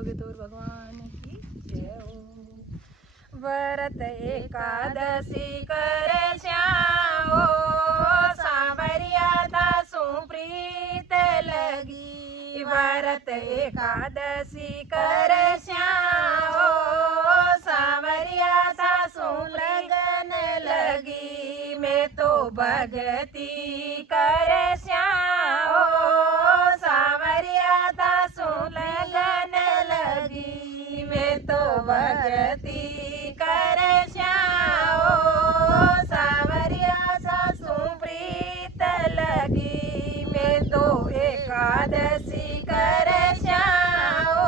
भगतोर भगवान की जय हो। व्रत एकादशी करे श्याओ सांवरिया दासु प्रीत लगी। व्रत एकादशी करे श्याओ सांवरिया दासु लगन लगी। मैं तो भगती करे श्याओ सांवरिया दासु लगन लगी। मैं तो भगती करे श्याओ सांवरिया दासु प्रीत लगी। मैं तो एकादशी करे श्याओ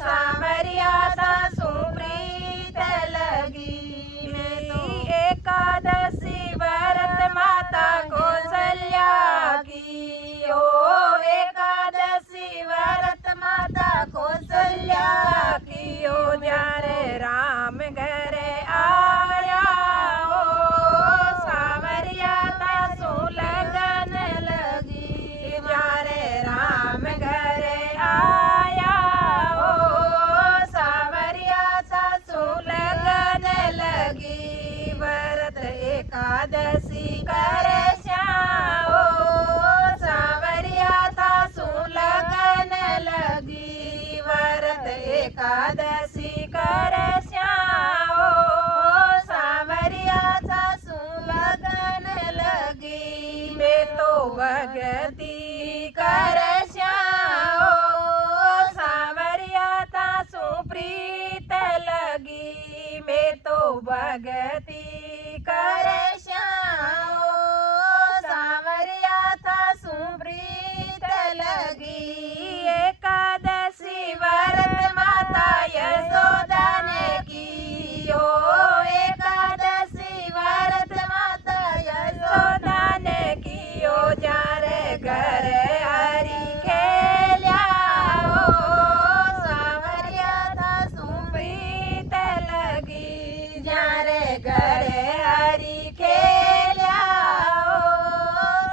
सांवरिया दासु प्रीत लगी। मैं तो एकादशी व्रत माता कौशल्या की। ओ एकादशी व्रत माता कौशल्या की। ओ जारे राम घरे आया ओ सांवरिया दासु लगन लगी। जारे राम घरे आया ओ सांवरिया दासु लगन लगी। व्रत एकादशी करे श्याओ सांवरिया दासु लगन लगी। व्रत एकादशी करे श्याओ सांवरिया दासु लगन लगी। मैं तो भगती करे श्याओ सांवरिया दासु प्रीत लगी। मैं तो भगती करे श्याओ सांवरिया दासु प्रीत लगी। एकादशी व्रत माता यशोदा ने की। ओ एकादशी व्रत माता यशोदा ने की। ओ जारे घर हरि खेल्या ओ सांवरिया दासु प्रीत लगी। जारे घर हरि खेल्या ओ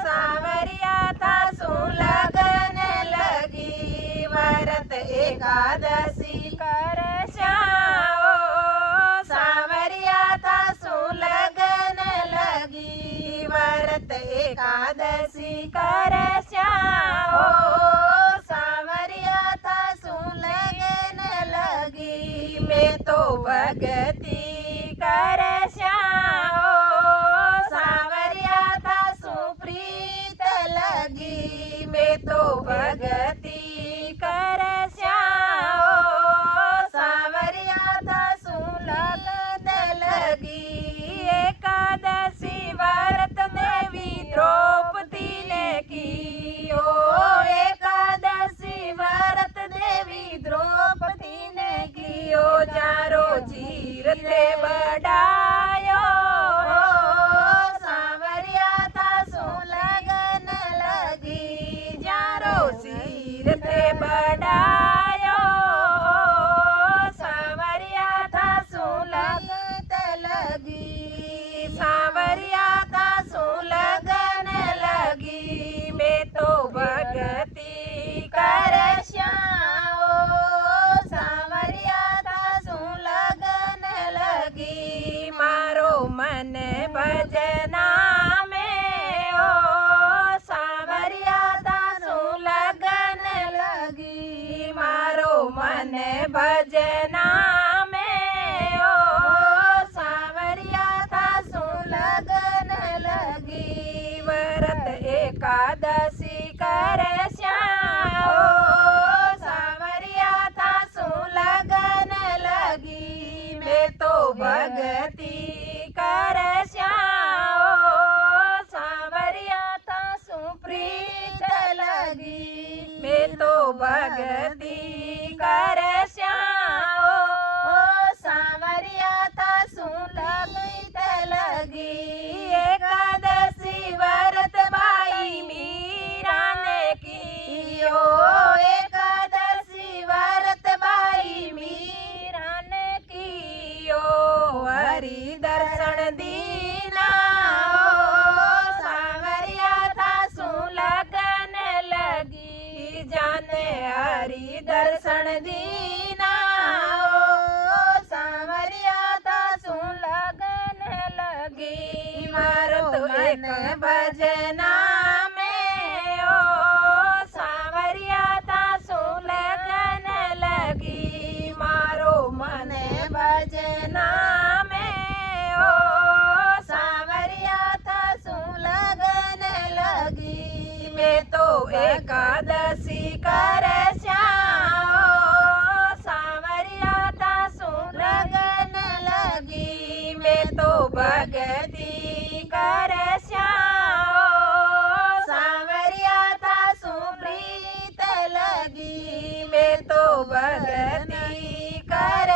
सांवरिया दासु लगन लगी। व्रत एकादशी करे श्याओ सांवरिया दासु लगन लगी। व्रत एकादशी करे श्याओ सांवरिया दासु लगन लगी। मैं तो भगती करे श्याओ सांवरिया दासु प्रीत लगी। मैं तो भगती करे श्याओ सांवरिया दासु लगन लगी। एकादशी व्रत देवी द्रौपदी ने की। ओ एकादशी व्रत देवी द्रौपदी ने की। ओ जारो चीर थे बढ़ायो सांवरिया दासु लगन लगी। जारो चीर थे बढ़ायो सांवरिया दासु लगन लगी। सांवरिया दासु लगन लगी। मैं तो भगती करे श्याओ सांवरिया दासु लगन लगी। मारो मन भजना में ओ सांवरिया दासु लगन लगी। मारो मन भजना में ओ सांवरिया दासु लगन लगी। व्रत एकादशी करे श्याओ सांवरिया दासु लगन लगी। मैं तो भगती करे श्याओ सांवरिया दासु प्रीत लगी। मैं तो भगती करे श्याओ सांवरिया दासु लगन लगी। एकादशी व्रत भाई मीरा ने की। ओ एकादशी व्रत भाई मीरा ने की। ओ हरि दर्शन दीना ओ सांवरिया दासु लगन लगी। जाने हरि दर्शन दीना ओ सांवरिया तासू लगन लगी व्रत एक भजना में ओ सांवरिया तासू लगन लगी मारो मन भजना में ओ सांवरिया तासू लगन लगी मैं तो एकादशी कर सांवरिया तासू लगन लगी मैं तो भगती कर सांवरिया तासू प्रीत लगी मैं तो भगती कर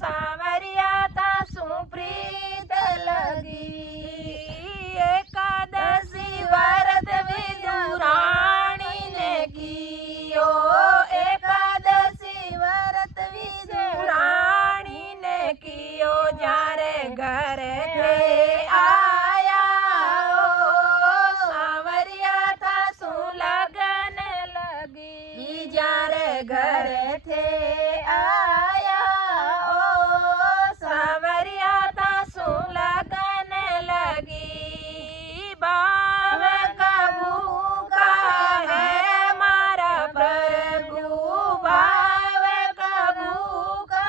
सांवरिया तासू प्रीत लगी एकादशी व्रत विदुराणी ने कियो एकादशी व्रत विदुराणी ने कियो जारे घर थे आया ओ सांवरिया तासू लगन लगी जारे घर थे आया ओ सांवरिया तासू लगन लगी भाव का भूखा है मारा प्रभु भाव का भूखा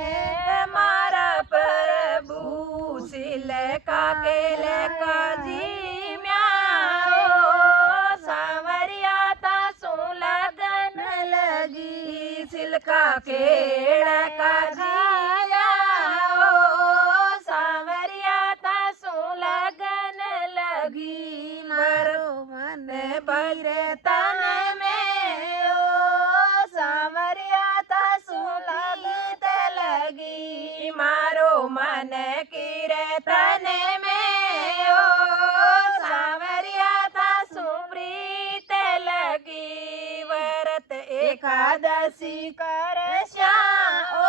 है मारा प्रभु सिलका केले का जी म्याओ सांवरिया तासू लगन लगी सिलका केले का जी म्याओ सांवरिया तासू लगन लगी मारो मन बरे तन में ओ सांवरिया तासू लगत लगी मारो मन कीर्तन में ओ सांवरिया तासू प्रीत लगी व्रत एकादशी कर ओ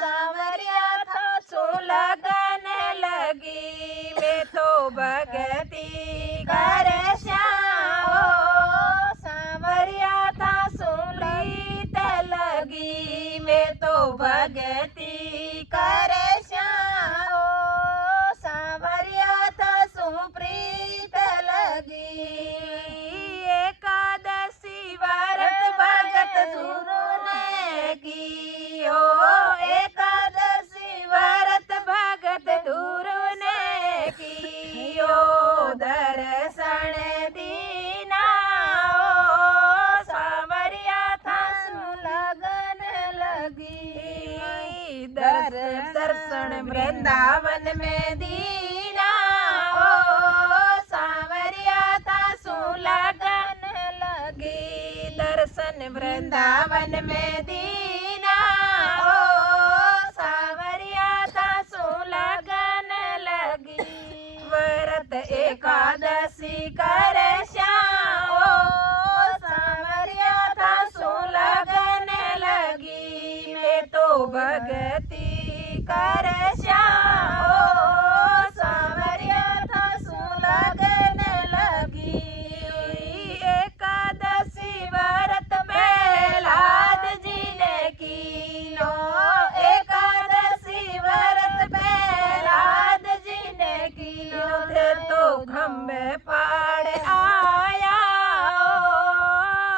सांवरिया तासू लगन लगी मैं तो भगती कर सांवरिया तासू प्रीत लगी मैं तो भगती कर सांवरिया तासू प्रीत लगी एकादशी व्रत भगत गुरु ने कियो एकादशी व्रत भगत गुरु ने कियो दर्शन दीना ओ सांवरिया तासू लगन लगी दर्शन वृंदावन में दीना ओ सांवरिया तासू लगन लगी दर्शन वृंदावन में दीना ओ सांवरिया तासू लगन लगी व्रत एकादशी कर ओ सांवरिया तासू लगन लगी मैं तो भगती कर सांवरिया तासू लगन लगी एकादशी व्रत प्रहलाद जी ने कियो एकादशी व्रत प्रहलाद जी ने कियो थे तो खम्बे पाड़ आया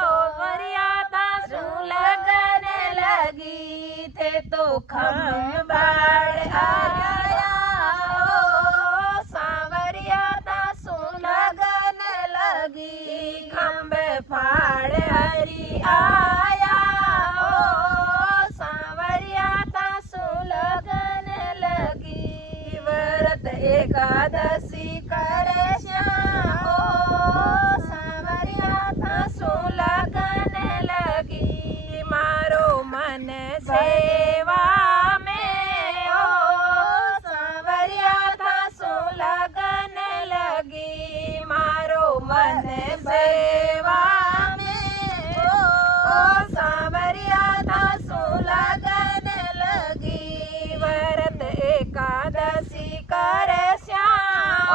सांवरिया तासू लगन लगी थे तो खम्बे पाड़ आया सांवरिया तासू लगन लगी खम्बे फाड़ हरी आया सांवरिया तासू लगन लगी व्रत एकादशी कर सांवरिया तासू लगन लगी मारो मन सेवा में ओ सांवरिया तासू लगन लगी मारो मन सेवा में ओ सांवरिया तासू लगन लगी व्रत एकादशी कर श्याम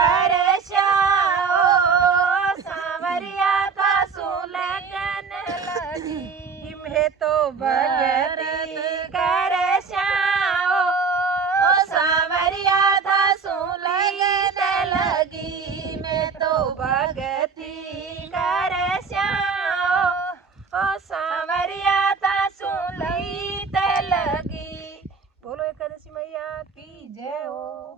कर